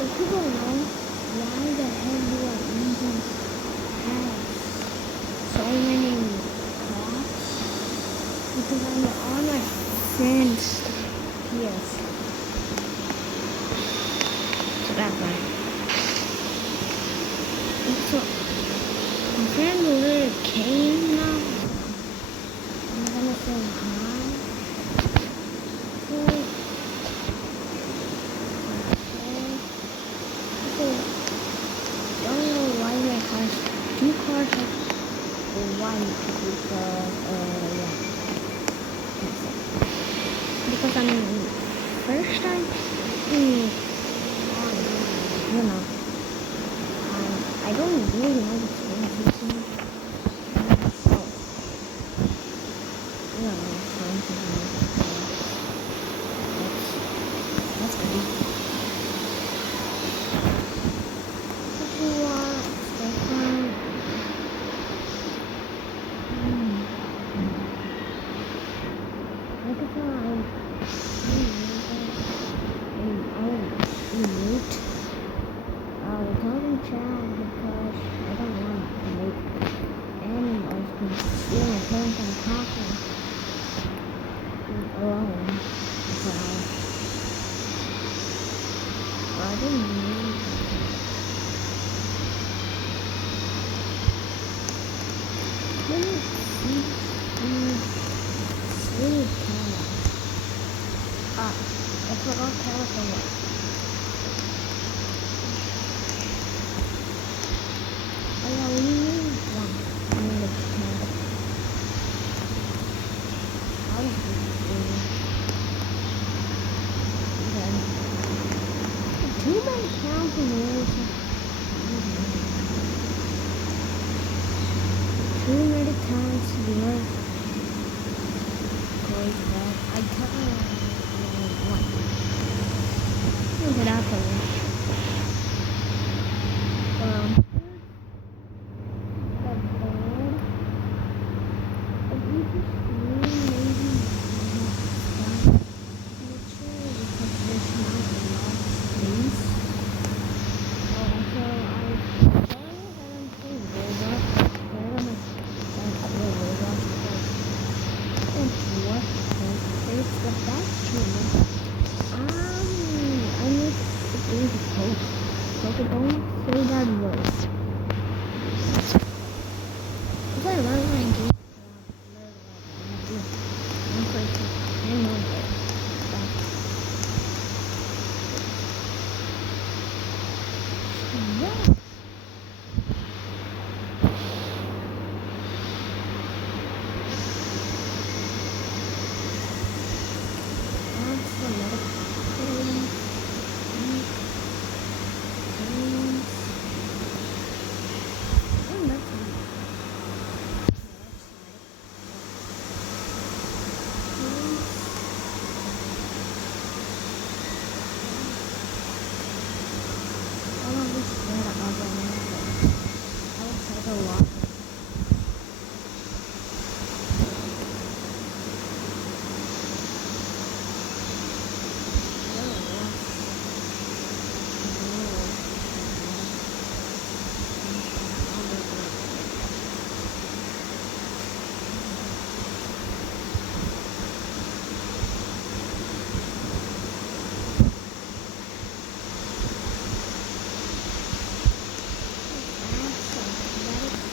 If people know why the hell do I even have so many props? Because I'm on my friend's PS. So that's why. So my friend literally came now. I'm gonna say hi. So don't know why my cars, two cars are white because yeah, that's it. Because I'm first time on, you know, I don't really know what's going on. So yeah, that's good. If you want, stay calm. Like if I mute. I'll tell them chat because I don't want to make animals can steal my parents and talking alone. So I didn't need really camera. I forgot camera somewhere. Oh yeah, we need one. I need a camera. I was doing then too many counting rules. Too many times we were going back. I tell what? Look at that one. The bed. If you just maybe make sure because there's not enough space. Also, I sorry that I'm playing Roblox. I'm Roblox and what it's the best human. I need to do the post. So don't say that word. Because I love my game. I'm crazy. I know that. Yeah. That's another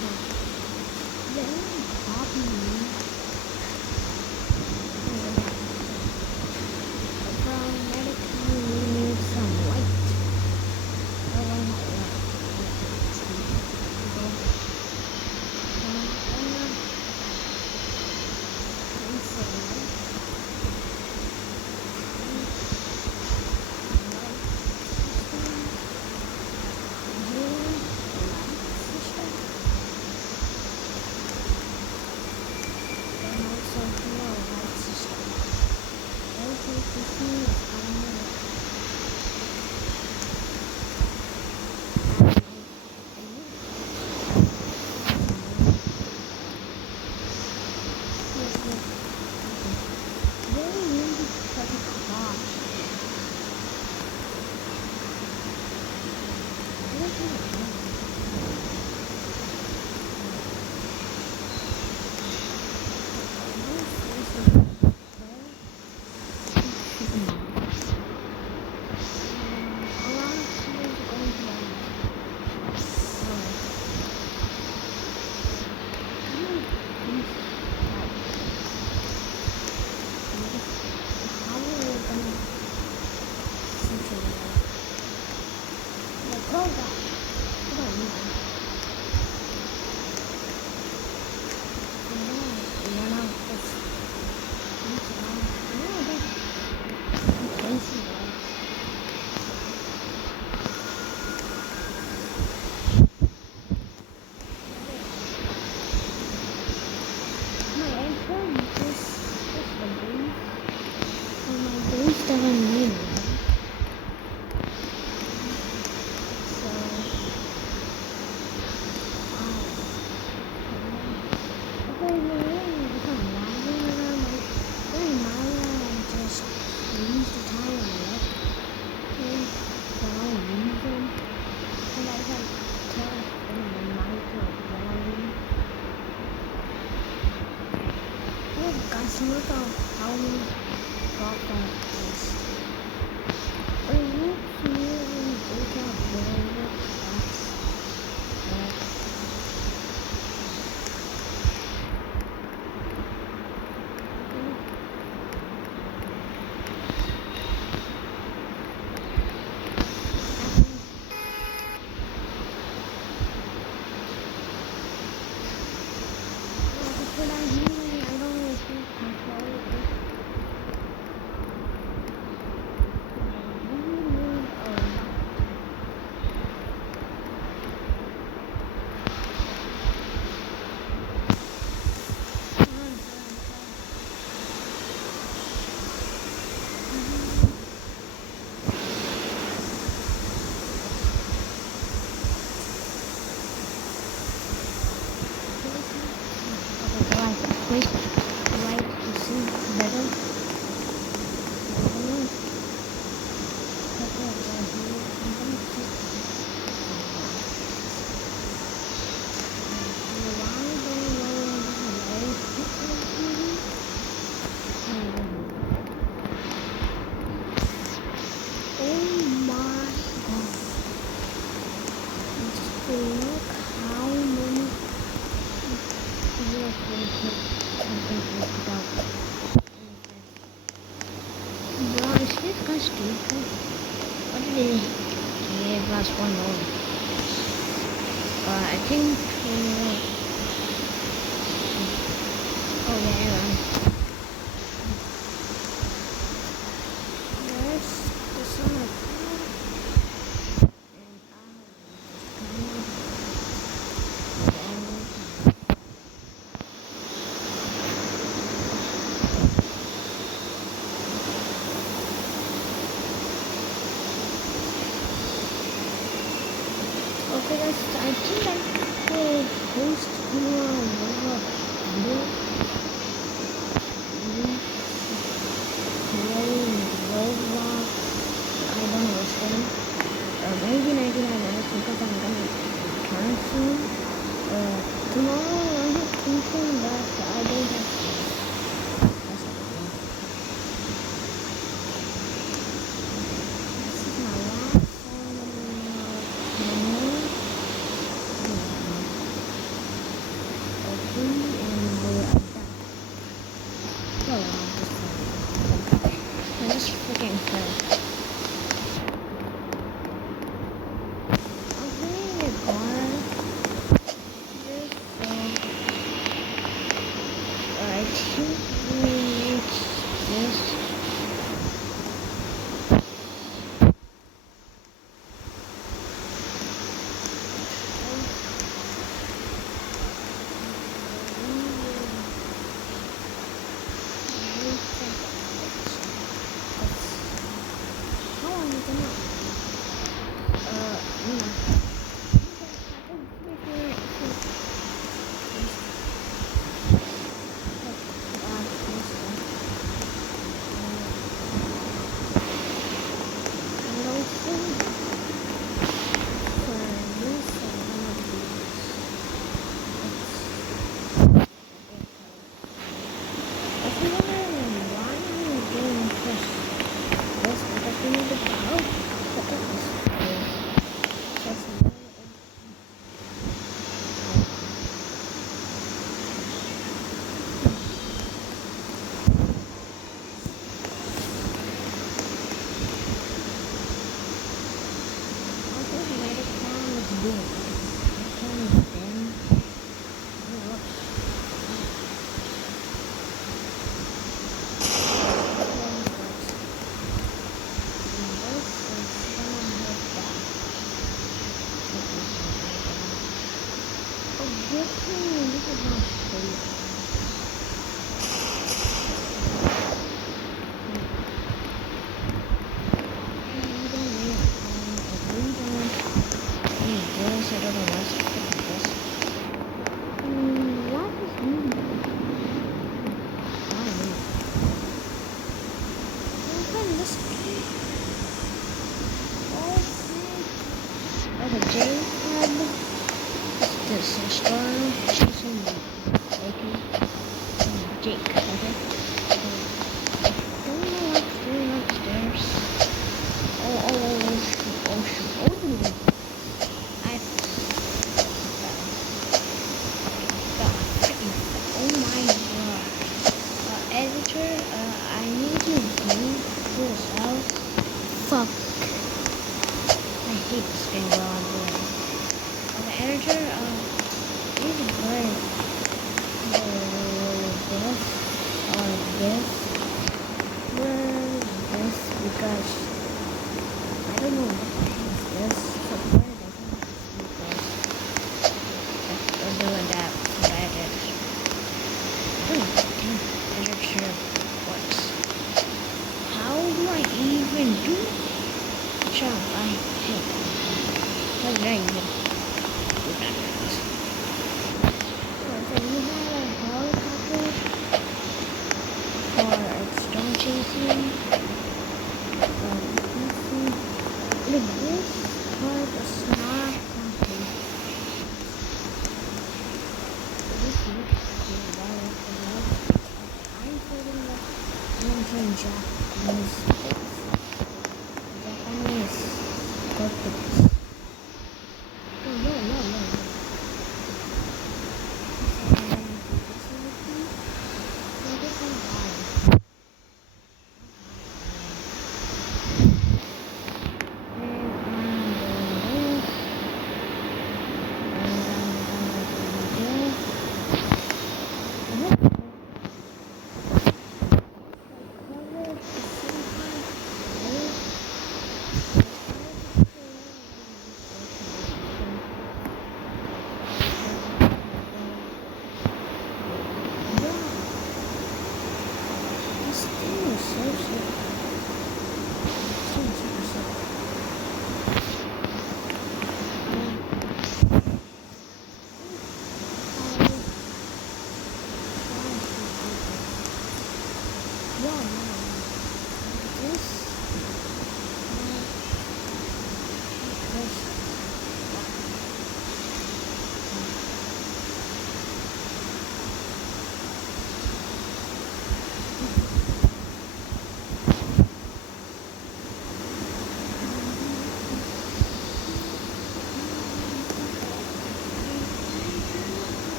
thing. least of a name. So, if I'm lying around my brain, I just use the time and let him for no reason. And I can tell in the night or morning. Yeah, guys, look how many got that is. But you feel and look at where that's what I mean. I don't know if you control it. Wait, you see better? Bro, is this guy stupid? What did he give us one more? I think oh yeah, yes, the sun okay guys, I think I will post more video playing Roblox. I don't understand. Maybe 99 minutes because I'm gonna return soon. Tomorrow I have thinking that I don't have this is my last I just freaking fell. I'm playing a car. I think we need this. How are you gonna? J Club. This is Scarlet chasing Bacon and Jake, okay? Don't know what's doing upstairs. Oh, I got freaking, oh my god. Editor, I need to move this out. Fuck. I hate this game while I'm doing it. Editor, need to play this or this. Where this because I don't know what the heck is this. So where because they're doing that bad editor. Editor works. How do I even do it? I hate it. But there you go. So you have a helicopter for stone chasing. Look, this part is not complete. This looks better. I'm putting the mountain Japanese carpets. No.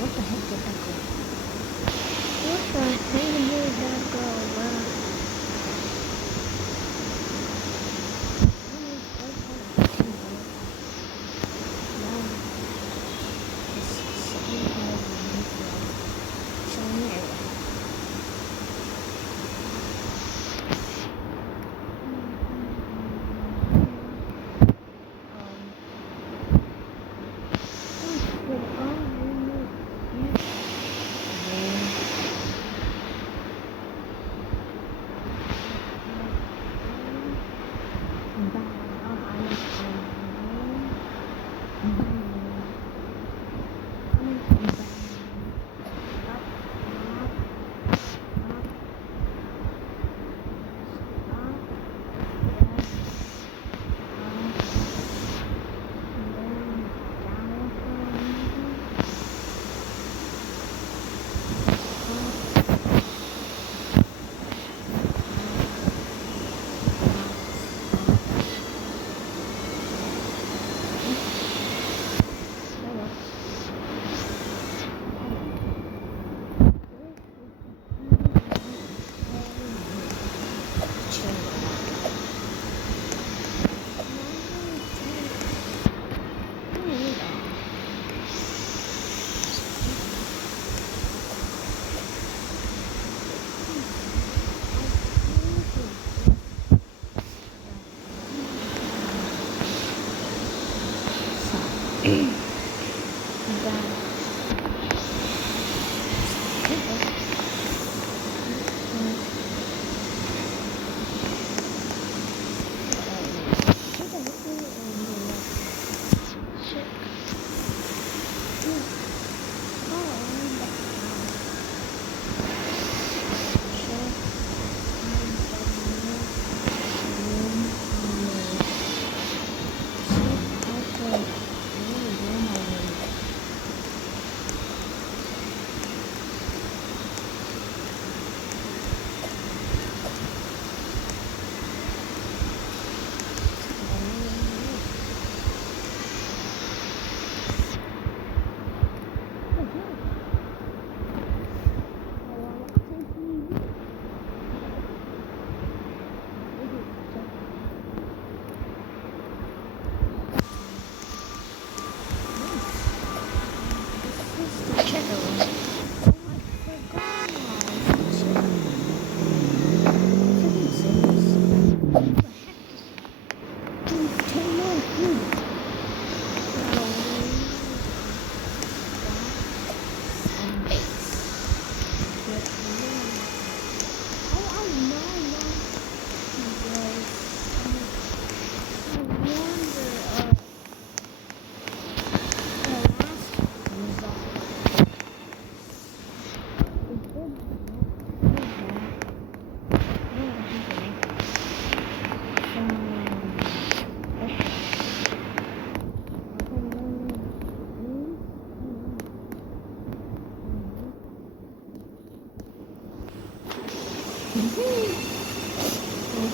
What the heck did that go? What the heck did that go?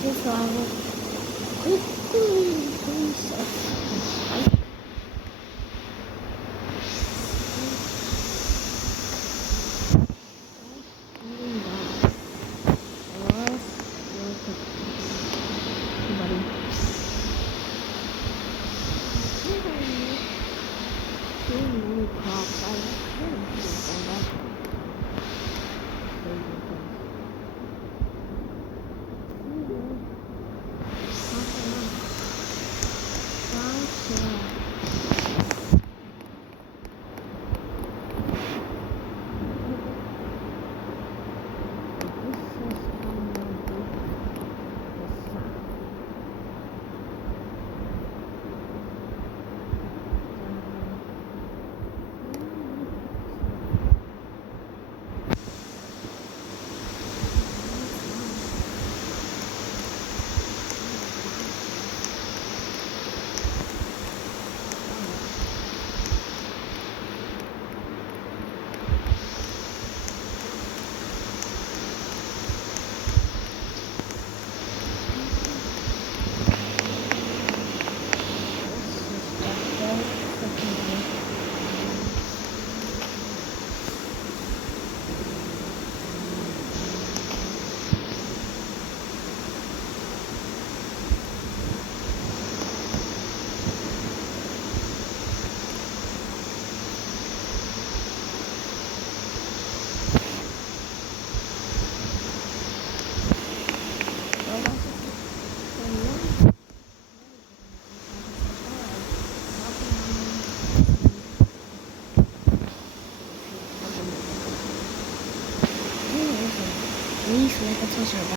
실수하고 꾹꾹 서 있었어.你说的这是吧？